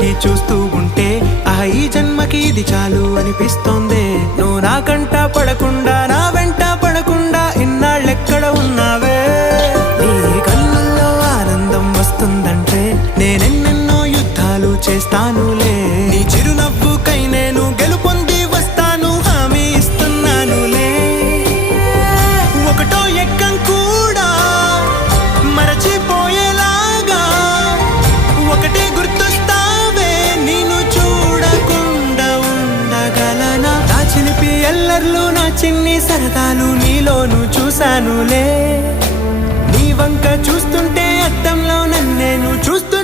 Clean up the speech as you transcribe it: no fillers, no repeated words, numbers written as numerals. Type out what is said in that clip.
పెట్టి చూస్తూ ఉంటే ఈ జన్మకి ఇది చాలు అనిపిస్తోంది. నువ్వు నా కంట పడకుండా నా వెంట పడకుండా ఇన్నాళ్ళెక్కడ ఉన్నావే. నీ కళ్ళల్లో ఆనందం వస్తుందంటే నేనెన్నెన్నో యుద్ధాలు చేస్తానులే. నీ చిరునవ్వుకై నేను గెలుపొంది వస్తాను, హామీ ఇస్తున్నానులే. ఒకటో ఎక్కం కూడా మరచిపోయేలాగా ఒకటే గుర్తొస్తావే. నేను చూడకుండా ఉండగలనా? నా చిలిపి ఎల్లర్లు నా చిన్ని సరదాలు నీలోను చూశానులే. నీ వంక చూస్తుంటే అద్దంలో నన్నేను చూస్తూ